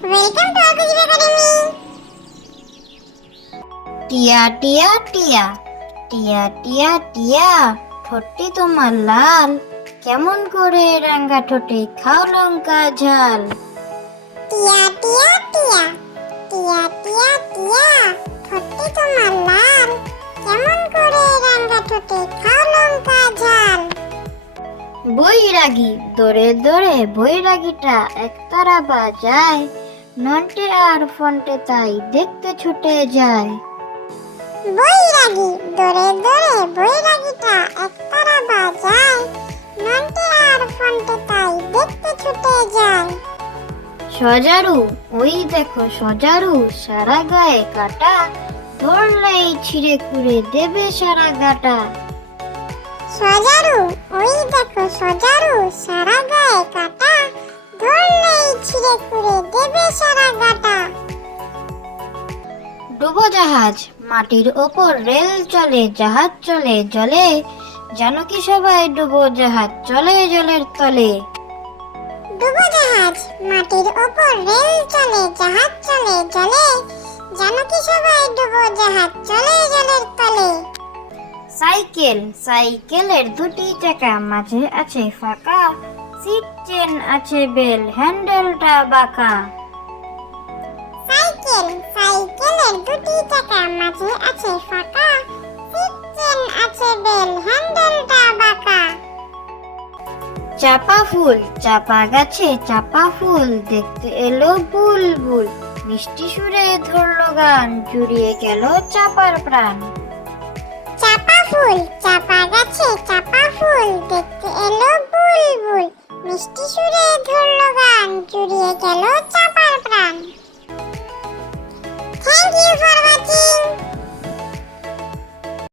Welcome to আকুজিব academy টিয়া টিয়া টিয়া টিয়া টিয়া টিয়া ঠোঁটটি তোমার লাল কেমন করে রাঙ্গা ঠোঁটে খাও লঙ্কা ঝাল টিয়া টিয়া টিয়া টিয়া টিয়া টিয়া ঠোঁটটি তোমার লাল কেমন করে রাঙ্গা ঠোঁটে খাও লঙ্কা ঝাল বৈরাগী দৌড়ে দৌড়ে বৈরাগীটা একতারা বাজায় নন্টে আর ফন্টে তাই দেখতে ছুটে যায়। বৈরাগী দৌড়ে দৌড়ে বৈরাগীটা একতারা বাজায়। নন্টে আর ফন্টে তাই দেখতে ছুটে যায়। সজারু ওই দেখো সজারু সারা গায়ে কাটা। ধরলেই ছিঁড়ে কুড়ে দেবে সারা গাটা। সজারু ওই দেখো সজারু সারা গায়ে কাটা। ডুবোজাহাজ মাটির ওপর রেল চলে জাহাজ চলে জলে জানো কি সবাই ডুবোজাহাজ চলে জলের তলে। ডুবোজাহাজ মাটির ওপর রেল চলে জাহাজ চলে জলে জানো কি সবাই ডুবোজাহাজ চলে জলের তলে। সাইকেল সাইকেলের দুটি চাকা মাঝে আছে ফাঁকা সিট চেন আছে বেল হ্যান্ডেলটা বাঁকা। সাইকেল সাইকেলের দুটি চাকা মাঝে আছে ফাঁকা সিট চেন আছে বেল হ্যান্ডেলটা বাঁকা। চাপা ফুল চাপা গাছে চাপা ফুল দেখতে এলো বুলবুল। মিষ্টি সুরে ধরলো গান জুড়িয়ে গেল চাপার প্রাণ। চাপা ফুল চাপা গাছে চাপা ফুল দেখতে এলো বুলবুল। মিষ্টি সুরে ধরলো গান জুড়িয়ে গেল